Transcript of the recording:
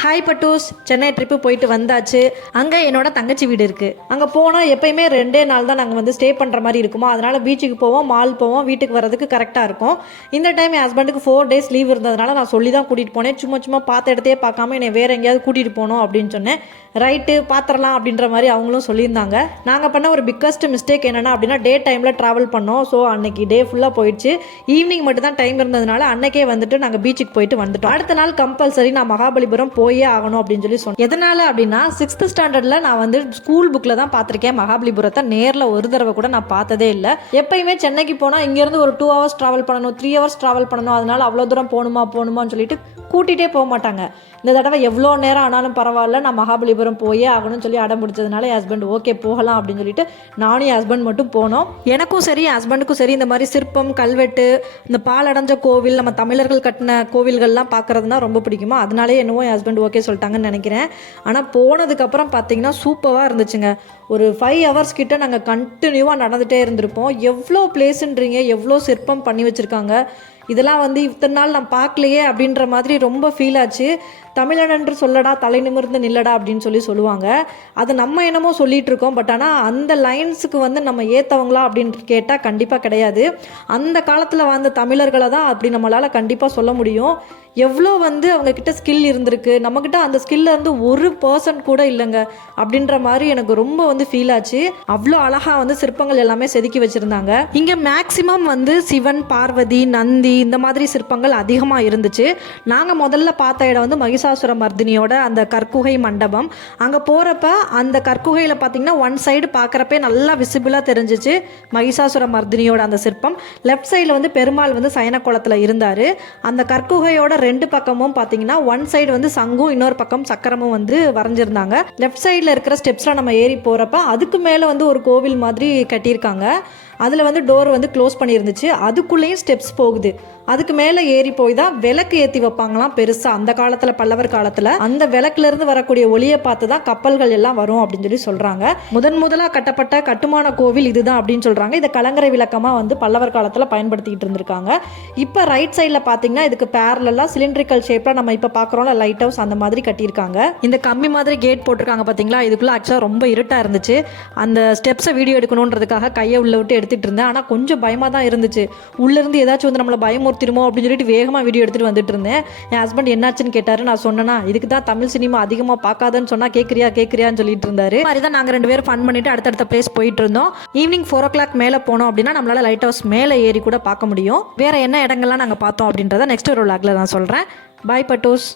Hi பட்டூஸ் Chennai trip போயிட்டு வந்தாச்சு. அங்கே என்னோட தங்கச்சி வீடு இருக்குது அங்கே போனால் எப்பயுமே ரெண்டே நாள் தான் நாங்கள் வந்து ஸ்டே பண்ணுற மாதிரி இருக்குமோ? அதனால் பீச்சுக்கு போவோம் மால் போவோம் வீட்டுக்கு வர்றதுக்கு கரெக்டாக இருக்கும். இந்த டைம் என் ஹஸ்பண்டுக்கு ஃபோர் டேஸ் லீவ் இருந்ததுனால நான் சொல்லி தான் கூட்டிகிட்டு போனேன். சும்மா சும்மா பார்த்த இடத்தையே பார்க்காம என்னை வேறு எங்கேயாவது கூட்டிகிட்டு போகணும் அப்படின்னு சொன்னேன். ரைட்டு பார்த்துடலாம் அப்படின்ற மாதிரி அவங்களும் சொல்லியிருந்தாங்க. நாங்கள் பண்ண ஒரு பிக்கஸ்ட் மிஸ்டேக் என்னென்னா அப்படின்னா டே டைமில் ட்ராவல் பண்ணோம். ஸோ அன்னைக்கு டே ஃபுல்லாக போயிடுச்சு. ஈவினிங் மட்டும் தான் டைம் இருந்ததுனால அன்னைக்கே வந்துட்டு நாங்கள் பீச்சுக்கு போயிட்டு வந்துட்டோம். அடுத்த நாள் கம்பல்சரி நான் மகாபலிபுரம் போய் ஆகணும் அப்படின்னு சொல்லி சொன்னேன் எதனால் அப்படின்னா சிக்ஸ்த் ஸ்டாண்டர்டில் நான் வந்து ஸ்கூல் புக்கில் தான் பார்த்துருக்கேன். மகாபலிபுரத்தை நேரில் ஒரு தடவை கூட நான் பார்த்ததே இல்லை. எப்பயுமே சென்னைக்கு போனால் இங்கேருந்து ஒரு டூ ஹவர்ஸ் ட்ராவல் பண்ணணும் த்ரீ ஹவர்ஸ் ட்ராவல் பண்ணணும். அதனால அவ்வளோ தூரம் போகணுமா போகணுமான்னு சொல்லிட்டு கூட்டிகிட்டே போக மாட்டாங்க. இந்த தடவை எவ்வளோ நேரம் ஆனாலும் பரவாயில்ல நான் மகாபலிபுரம் போயே ஆகணும்னு சொல்லி அடம் பிடிச்சதுனால என் ஹஸ்பண்ட் ஓகே போகலாம் அப்படின்னு சொல்லிட்டு நானும் என் ஹஸ்பண்ட் மட்டும் போனோம். எனக்கும் சரி என் ஹஸ்பண்டுக்கும் சரி இந்த மாதிரி சிற்பம் கல்வெட்டு இந்த பாலடைஞ்ச கோவில் நம்ம தமிழர்கள் கட்டின கோவில்கள்லாம் பார்க்குறதுனா ரொம்ப பிடிக்குமா? அதனாலே என்னவோ என் ஹஸ்பண்ட் ஓகே சொல்லிட்டாங்கன்னு நினைக்கிறேன். ஆனால் போனதுக்கப்புறம் பார்த்தீங்கன்னா சூப்பராக இருந்துச்சுங்க. ஒரு ஃபைவ் ஹவர்ஸ் கிட்ட நாங்கள் கண்டினியூவாக நடந்துகிட்டே இருந்திருப்போம். எவ்வளோ பிளேஸுன்றீங்க எவ்வளோ சிற்பம் பண்ணி வச்சுருக்காங்க. இதெல்லாம் வந்து இத்தனை நாள் நான் பார்க்கலையே அப்படின்ற மாதிரி ரொம்ப ஃபீல் ஆச்சு. தமிழனன்று சொல்லடா தலை நிமிர்ந்து நில்லடா அப்படின்னு சொல்லி சொல்லுவாங்க. அது நம்ம என்னமோ சொல்லிட்டு இருக்கோம். பட் ஆனால் அந்த லைன்ஸுக்கு வந்து நம்ம ஏற்றவங்களா அப்படின்னு கேட்டால் கண்டிப்பாக கிடையாது. அந்த காலத்தில் வாழ்ந்த தமிழர்களை தான் அப்படி நம்மளால் கண்டிப்பாக சொல்ல முடியும். எவ்வளோ வந்து அவங்க கிட்ட ஸ்கில் இருந்திருக்கு. நம்மக்கிட்ட அந்த ஸ்கில்ல இருந்து ஒரு பர்சன்ட் கூட இல்லைங்க. அப்படின்ற மாதிரி எனக்கு ரொம்ப வந்து ஃபீல் ஆச்சு. அவ்வளோ அழகாக வந்து சிற்பங்கள் எல்லாமே செதுக்கி வச்சுருந்தாங்க. இங்கே மேக்சிமம் வந்து சிவன் பார்வதி நந்தி இந்த மாதிரி சிற்பங்கள் அதிகமாக இருந்துச்சு. நாங்கள் முதல்ல பார்த்த இடம் வந்து மகிஷாசுர மர்தினியோட அந்த கற்குகை மண்டபம். அங்கே போகிறப்ப அந்த கற்குகையில் பார்த்தீங்கன்னா ஒன் சைடு பார்க்குறப்பே நல்லா விசிபிளாக தெரிஞ்சிச்சு மகிஷாசுர மர்தினியோட அந்த சிற்பம். லெஃப்ட் சைடில் வந்து பெருமாள் வந்து சயனக்குளத்தில் இருந்தார். அந்த கற்குகையோட ரெண்டு பக்கமும் பார்த்தீங்கன்னா ஒன் சைடு வந்து சங்கும் இன்னொரு பக்கம் சக்கரமும் வந்து வரைஞ்சிருந்தாங்க. லெஃப்ட் சைடில் இருக்கிற ஸ்டெப்ஸில் நம்ம ஏறி போகிறப்ப அதுக்கு மேலே வந்து ஒரு கோவில் மாதிரி கட்டியிருக்காங்க. அதில் வந்து டோர் வந்து க்ளோஸ் பண்ணியிருந்துச்சு. அதுக்குள்ளேயும் ஸ்டெப்ஸ் போகுது. அதுக்கு மேலே ஏறி போய் தான் விளக்கு ஏற்றி வைப்பாங்களாம் பெருசாக அந்த காலத்தில் பல்லவர் காலத்தில் அந்த விளக்குலேருந்து வரக்கூடிய ஒளியை பார்த்து தான் கப்பல்கள் எல்லாம் வரும் அப்படின்னு சொல்லி சொல்கிறாங்க முதன் முதலாக கட்டப்பட்ட கட்டுமான கோவில் இதுதான் அப்படின்னு சொல்கிறாங்க இதை கலங்கரை விளக்கமாக வந்து பல்லவர் காலத்தில் பயன்படுத்திக்கிட்டு இருந்திருக்காங்க. இப்போ ரைட் சைடில் பார்த்தீங்கன்னா இதுக்கு பேரலாக சிலிண்ட்ரிக்கல் ஷேப்பில் நம்ம இப்போ பார்க்குறோம்ல லைட் ஹவுஸ் அந்த மாதிரி கட்டியிருக்காங்க. இந்த கம்பி மாதிரி கேட் போட்டிருக்காங்க பார்த்தீங்களா இதுக்குள்ளே ஆக்சுவலாக ரொம்ப இருட்டாக இருந்துச்சு. அந்த ஸ்டெப்ஸை வீடியோ எடுக்கணுன்றதுக்காக கையை உள்ள விட்டு எடுத்துகிட்டு இருந்தேன். ஆனால் கொஞ்சம் பயமாக தான் இருந்துச்சு. உள்ளேருந்து ஏதாச்சும் வந்து நம்மளை பயமுறுத்திடுமோ அப்படின்னு சொல்லிட்டு வேகமாக வீடியோ எடுத்துகிட்டு வந்துட்டு இருந்தேன். என் ஹஸ்பண்ட் என்னாச்சுன்னு கேட்டார். நான் சொன்னேன்னா இதுக்கு தான் தமிழ் சினிமா அதிகமாக பார்க்காதன்னு சொன்னால் கேட்குறியா கேட்குறியான்னு சொல்லிட்டு இருந்தார். மாதிரி தான் நாங்கள் ரெண்டு பேரும் ஃபன் பண்ணிட்டு அடுத்தடுத்த பிளேஸ் போயிட்டு இருந்தோம். ஈவினிங் ஃபோர் ஓ கிளாக் மேலே போனோம் அப்படின்னா நம்மளால லைட் ஹவுஸ் மேலே ஏறி கூட பார்க்க முடியும். வேறு என்ன இடங்கள்லாம் நாங்கள் பார்த்தோம் அப்படின்றத நெக்ஸ்ட் ஒரு விளாக்ல நான் சொல்கிறேன் பாய் பட்டோஸ்